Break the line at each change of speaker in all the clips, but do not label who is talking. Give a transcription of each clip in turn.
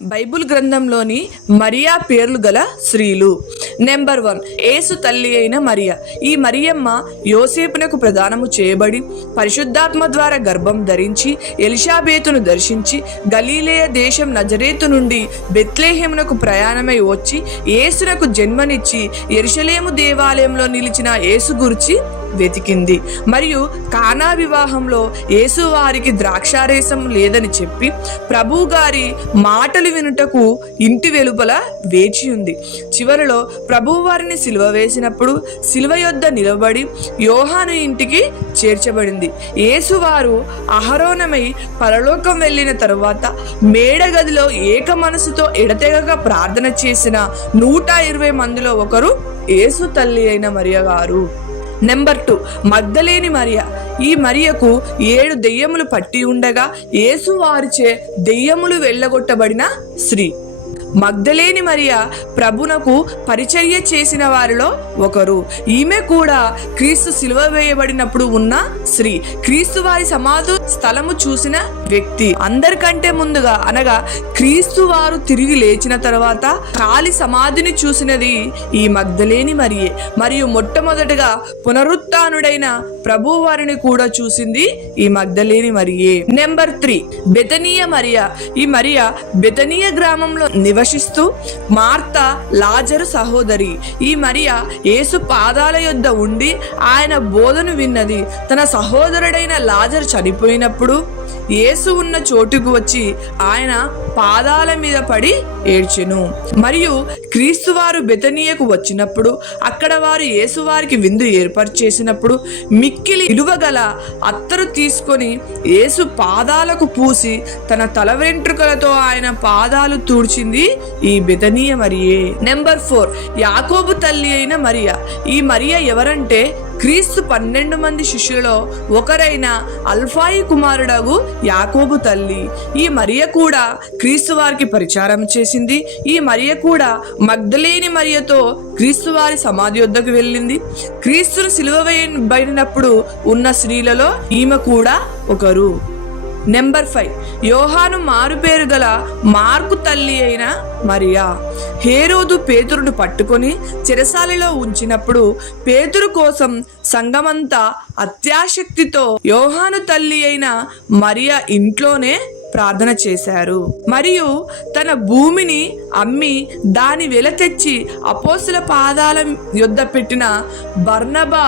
Bible గ్రంథంలోని మరియా పేర్లు గల స్త్రీలు. నెంబర్ వన్ ఏసు తల్లి అయిన మరియ. ఈ మరియమ్మ యోసేపునకు ప్రదానము చేయబడి పరిశుద్ధాత్మ ద్వారా గర్భం ధరించి ఎలిషాబేతును దర్శించి గలీలేయ దేశం నజరేతు నుండి బెత్లేహేమునకు ప్రయాణమై వచ్చి ఏసునకు జన్మనిచ్చి ఎరుషలేము దేవాలయంలో నిలిచిన ఏసు గురించి వెతికింది. మరియు కానా వివాహంలో యేసు వారికి ద్రాక్షారేసం లేదని చెప్పి ప్రభు గారి మాటలు వినుటకు ఇంటి వెలుపల వేచి ఉంది. చివరిలో ప్రభు వారిని సిలువ వేసినప్పుడు సిలువ యొద్ద నిలబడి యోహాను ఇంటికి చేర్చబడింది. యేసువారు అహరోణమై పరలోకం వెళ్ళిన తరువాత మేడగదిలో ఏక మనసుతో ఎడతెగక ప్రార్థన చేసిన నూట ఇరవై మందిలో ఒకరు యేసు తల్లి అయిన మరియ గారు. Number two Magdalene Mariya. ఈ మరియకు ఏడు దెయ్యములు పట్టి ఉండగా యేసు వారిచే దెయ్యములు వెళ్ళగొట్టబడిన స్త్రీ. మగ్ధలేని మరియ ప్రభునకు పరిచర్య చేసిన వారిలో ఒకరు. ఈమె కూడా క్రీస్తు సిలువ వేయబడినప్పుడు ఉన్న స్త్రీ. క్రీస్తు వారి సమాధు స్థలము చూసిన వ్యక్తి అందరికంటే ముందుగా అనగా క్రీస్తు వారు తిరిగి లేచిన తర్వాత కాలి సమాధిని చూసినది ఈ మగ్ధలేని మరియే. మరియు మొట్టమొదటగా పునరుత్డైన ప్రభు వారిని కూడా చూసింది ఈ Magdalene మరియే. Number three Bethany Maria. ఈ మరియా బెతనీయ గ్రామంలో నివసిస్తూ మార్త లాజరు సహోదరి. ఈ మరియా యేసు పాదాల యొద్ద ఉండి ఆయన బోధను విన్నది. తన సహోదరుడైన లాజరు చనిపోయినప్పుడు యేసు ఉన్న చోటుకు వచ్చి ఆయన పాదాల మీద పడి ఏడ్చెను. మరియు క్రీస్తు వారు బెతనీయకు వచ్చినప్పుడు అక్కడ వారు యేసు వారికి విందు ఏర్పాటు చేసినప్పుడు మిక్కిలి ఇలువగల అత్తరు తీసుకొని యేసు పాదాలకు పూసి తన తల వెంట్రుకలతో ఆయన పాదాలు తూడ్చింది ఈ బెతనీయ మరియే. నెంబర్ ఫోర్ యాకోబు తల్లి అయిన మరియా. ఈ మరియా ఎవరంటే క్రీస్తు పన్నెండు మంది శిష్యులలో ఒకరైన అల్ఫాయి కుమారుడగు యాకోబు తల్లి. ఈ మరియ కూడా క్రీస్తు వారికి పరిచారం చేసింది. ఈ మరియ కూడా మగ్ధలేని మరియతో క్రీస్తు వారి సమాధి వద్దకు వెళ్ళింది. క్రీస్తును సిలువ వేయబడినప్పుడు ఉన్న స్త్రీలలో ఈమె కూడా ఒకరు. నెంబర్ ఫైవ్ యోహాను మారుపేరు గల మార్కు తల్లి అయిన మరియా. హేరోదు పేతురును పట్టుకొని చెరసాలలో ఉంచినప్పుడు పేతురు కోసం సంఘమంతా అత్యాశక్తితో యోహాను తల్లి అయిన మరియా ఇంట్లోనే ప్రార్థన చేశారు. మరియు తన భూమిని అమ్మి దాని వెల తెచ్చి అపోసుల పాదాల యొద్ద పెట్టిన బర్నబా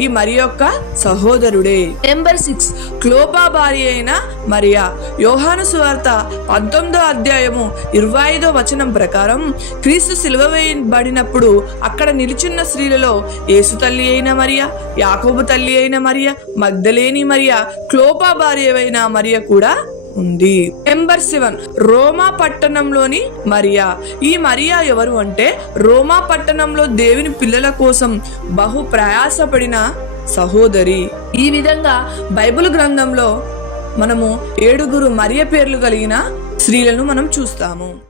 ఈ మరి యొక్క సహోదరుడే. నెంబర్ సిక్స్ క్లోపా భార్య అయిన మరియా. యోహాను సువార్త పంతొమ్మిదో అధ్యాయము ఇరవై ఐదో వచనం ప్రకారం క్రీస్తు సిలువ వేయబడినప్పుడు అక్కడ నిలిచున్న స్త్రీలలో యేసు తల్లి అయిన మరియా యాకోబు తల్లి అయిన మరియా మగ్ధలేని మరియా క్లోపా భార్య అయిన మరియ కూడా ఉంది. నెంబర్ సెవెన్ రోమా పట్టణంలోని మరియా. ఈ మరియా ఎవరు అంటే రోమా పట్టణంలో దేవుని పిల్లల కోసం బహు ప్రయాసపడిన సహోదరి. ఈ విధంగా బైబిల్ గ్రంథంలో మనము ఏడుగురు మరియ పేర్లు కలిగిన స్త్రీలను మనం చూస్తాము.